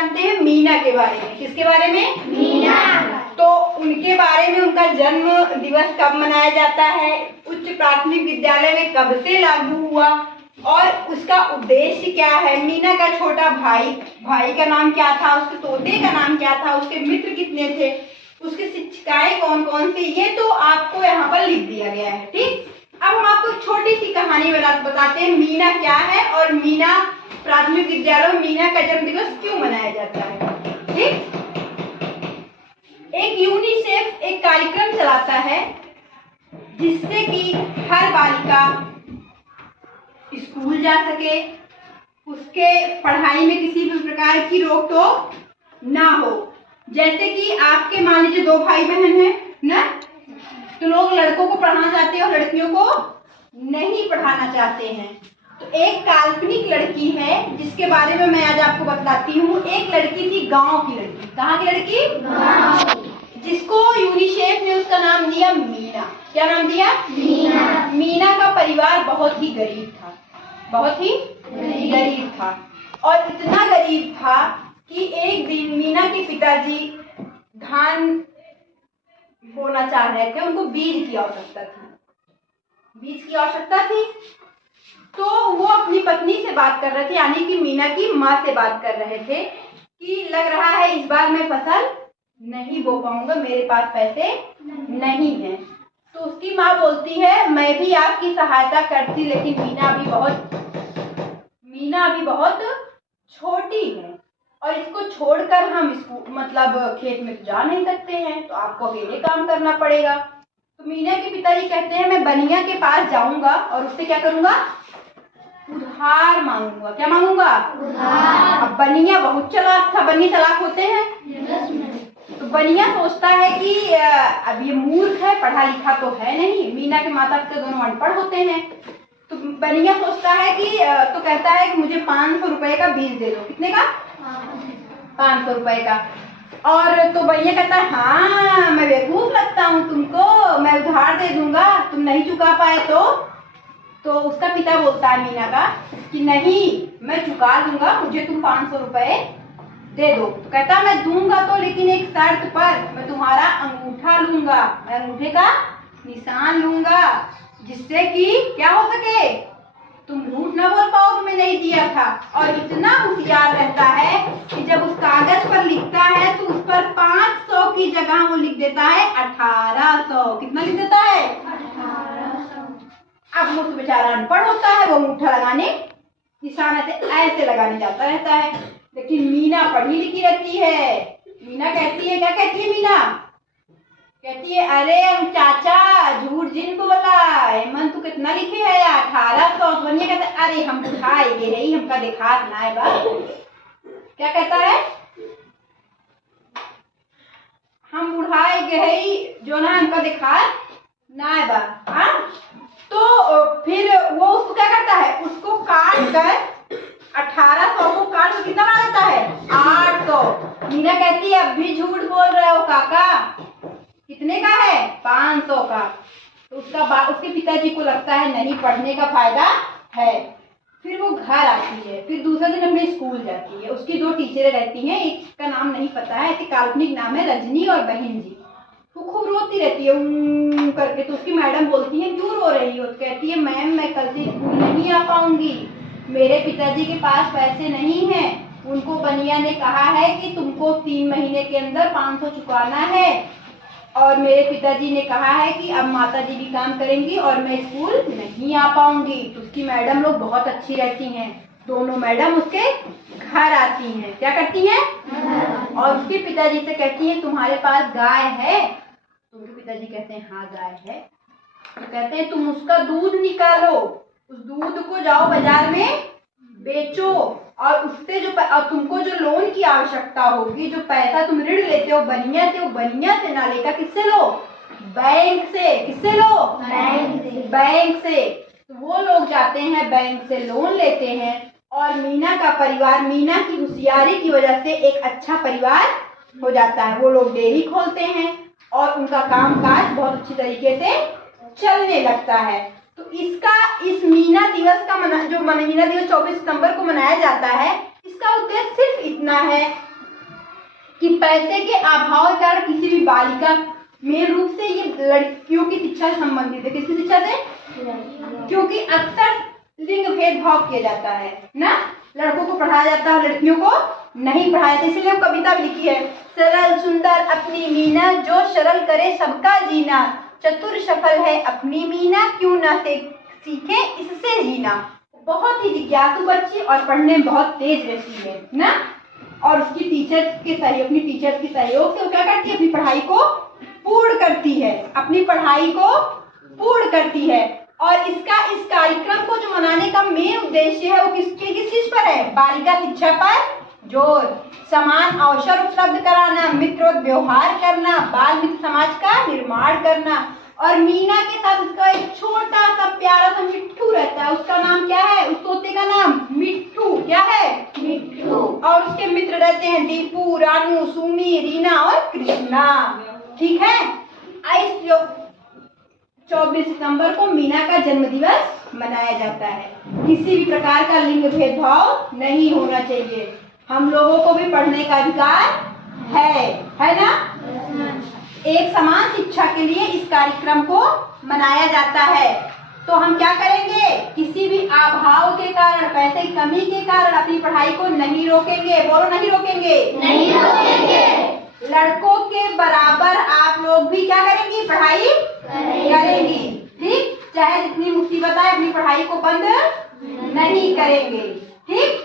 जानते हैं मीना के बारे में। किसके बारे में? मीना। तो उनके बारे में, उनका जन्म दिवस कब मनाया जाता है, उच्च प्राथमिक विद्यालय में कब से लागू हुआ और उसका उद्देश्य क्या है, मीना का छोटा भाई का नाम क्या था, उसके तोते का नाम क्या था, उसके मित्र कितने थे, उसकी शिक्षिकाएं कौन कौन सी, ये तो आपको यहाँ पर लिख दिया गया है। ठीक, अब हम आपको छोटी सी कहानी बताते हैं मीना क्या है और मीना प्राथमिक विद्यालय में मीना का जन्म दिवस क्यों मनाया जाता है। ठीक, एक यूनिसेफ एक कार्यक्रम चलाता है जिससे कि हर बालिका स्कूल जा सके, उसके पढ़ाई में किसी भी प्रकार की रोक टोक ना हो। जैसे कि आपके मान लीजिए 2 भाई बहन हैं ना, तो लोग लड़कों को पढ़ाना चाहते हैं और लड़कियों को नहीं पढ़ाना चाहते हैं। तो एक काल्पनिक लड़की है जिसके बारे में मैं आज आपको बताती हूँ। एक लड़की थी, गांव की लड़की। कहाँ की लड़की? गांव। जिसको यूनिसेफ ने उसका नाम दिया मीना। क्या नाम दिया? मीना। मीना का परिवार बहुत ही गरीब था, बहुत ही गरीब था और इतना गरीब था कि एक दिन मीना के पिताजी धान बोना चाह रहे थे, उनको बीज की आवश्यकता थी। तो वो अपनी पत्नी से बात कर रहे थे, यानी कि मीना की माँ से बात कर रहे थे कि लग रहा है इस बार मैं फसल नहीं बो पाऊंगा, मेरे पास पैसे नहीं है। तो उसकी माँ बोलती है मैं भी आपकी सहायता करती, लेकिन मीना अभी बहुत छोटी है और इसको छोड़कर हम मतलब खेत में तो जा नहीं सकते हैं, तो आपको अकेले काम करना पड़ेगा। तो मीना के पिताजी कहते हैं मैं बनिया के पास जाऊंगा और उससे क्या करूंगा, उधार मांगूंगा। क्या मांगूंगा? उधार। अब बनिया बहुत चालाक था, बनिया चालाक होते हैं। तो बनिया सोचता है कि अब ये मूर्ख है, पढ़ा लिखा तो है नहीं, मीना के माता पिता दोनों अनपढ़ होते हैं। तो बनिया सोचता है कि तो कहता है कि मुझे 500 रुपए का बीज दे दो। कितने का? 500 रुपए का। और तो बनिया कहता है हाँ मैं बेवकूफ लगता हूँ तुमको, मैं उधार दे दूंगा, तुम नहीं चुका पाए तो उसका पिता बोलता है मीना का कि नहीं मैं चुका दूंगा, मुझे तुम 500 रुपए दे दो। तो कहता मैं दूंगा तो, लेकिन एक शर्त पर, मैं तुम्हारा अंगूठा लूंगा, मैं अंगूठे का निशान लूंगा, जिससे कि क्या हो सके, तुम झूठ ना बोल पाओ कि मैं नहीं दिया था। और इतना होशियार रहता है कि जब उस कागज पर लिखता है तो उस पर 500 की जगह वो लिख देता है 1800। कितना लिख देता है? 1800। अब वो तो बेचारा अनपढ़ होता है, वो अंगूठा लगाने निशान ऐसे लगाने जाता रहता है, लेकिन मीना पढ़ी लिखी रहती है। मीना कहती है, क्या कहती है मीना? कहती है अरे चाचा झूठ जिन बोला, मन तू कितना लिखे है? 1800। बनिया कहता है अरे हम बुढ़ाएगे ही, हमका देखात ना है बा। क्या कहता है? हम बुढ़ाएगे ही जो ना हमका देखात ना है बा। हाँ, तो फिर वो उसको क्या करता है, उसको काट कर 1800 को काट कर कितना बना देता है? 800। मीना कहती है अब भी झूठ बोल रहे हो काका, कितने का है? 500 का। तो उसके पिताजी को लगता है नहीं पढ़ने का फायदा है। फिर वो घर आती है, फिर दूसरा दिन अपने स्कूल जाती है। उसकी 2 टीचरें रहती हैं, एक का नाम नहीं पता है, ऐसे काल्पनिक नाम है, रजनी और बहन जी। वो खूब रोती रहती है करके। तो उसकी मैडम बोलती है क्यों रो रही हो? तो कहती है मैम मैं कल से स्कूल नहीं आ पाऊंगी, मेरे पिताजी के पास पैसे नहीं है, उनको बनिया ने कहा है कि तुमको 3 महीने के अंदर 500 चुकाना है, और मेरे पिताजी ने कहा है कि अब माता जी भी काम करेंगी और मैं स्कूल नहीं आ पाऊंगी। तो उसकी मैडम लोग बहुत अच्छी रहती हैं, दोनों मैडम उसके घर आती हैं। क्या करती हैं? और उसके पिताजी से कहती हैं तुम्हारे पास गाय है? तो उनके पिताजी कहते हैं हाँ गाय है। तो कहते हैं तुम उसका दूध निकालो, उस दूध को जाओ बाजार में बेचो, और उससे और तुमको जो लोन की आवश्यकता होगी, जो पैसा तुम ऋण लेते हो बनिया से, वो बनिया से ना लेकर किससे लो? बैंक से। किससे लो? बैंक से। तो वो लोग जाते हैं बैंक से लोन लेते हैं और मीना का परिवार मीना की होशियारी की वजह से एक अच्छा परिवार हो जाता है। वो लोग डेयरी खोलते हैं और उनका कामकाज बहुत अच्छी तरीके से चलने लगता है। तो इस मीना दिवस का मीना दिवस 24 सितंबर को मनाया जाता है, इसका उद्देश्य सिर्फ इतना है कि पैसे के अभाव के कारण किसी भी बालिका, मेन रूप से ये लड़कियों की शिक्षा से संबंधित है। किसकी शिक्षा से? क्योंकि अक्सर लिंग भेदभाव किया जाता है ना, लड़कों को पढ़ाया जाता है, लड़कियों को नहीं पढ़ाया जाता। इसलिए वो कविता भी लिखी है, सरल सुंदर अपनी मीना, जो सरल करे सबका जीना, चतुर सफल है अपनी मीना, क्यों ना सीखे इससे जीना। बहुत ही जिज्ञासु बच्ची और पढ़ने में बहुत तेज रहती है ना, और उसकी टीचर्स के सहयोग, अपनी टीचर्स के सहयोग से वो क्या करती है, अपनी पढ़ाई को पूर्ण करती है, अपनी पढ़ाई को पूर्ण करती है। और इस कार्यक्रम को जो मनाने का मेन उद्देश्य है वो किस चीज पर है? बालिका शिक्षा पर जोर, समान अवसर उपलब्ध कराना, मित्र व्यवहार करना, बाल मित्र समाज का निर्माण करना। और मीना के साथ उसका एक छोटा सा प्यारा सा मिट्ठू रहता है, उसका नाम क्या है? उस तोते का नाम मिट्ठू। क्या है? मिट्ठू। और उसके मित्र रहते हैं दीपू, रानू, सुमी, रीना और कृष्णा। ठीक है। 24 सितंबर को मीना का जन्म दिवस मनाया जाता है। किसी भी प्रकार का लिंग भेदभाव नहीं होना चाहिए, हम लोगों को भी पढ़ने का अधिकार है ना? एक समान शिक्षा के लिए इस कार्यक्रम को मनाया जाता है। तो हम क्या करेंगे? किसी भी अभाव के कारण, पैसे की कमी के कारण अपनी पढ़ाई को नहीं रोकेंगे। बोलो, नहीं रोकेंगे। नहीं रोकेंगे। लड़कों के बराबर आप लोग भी क्या करेंगी? पढ़ाई करेंगी। ठीक, चाहे जितनी मुसीबत आए अपनी पढ़ाई को बंद नहीं करेंगे। ठीक।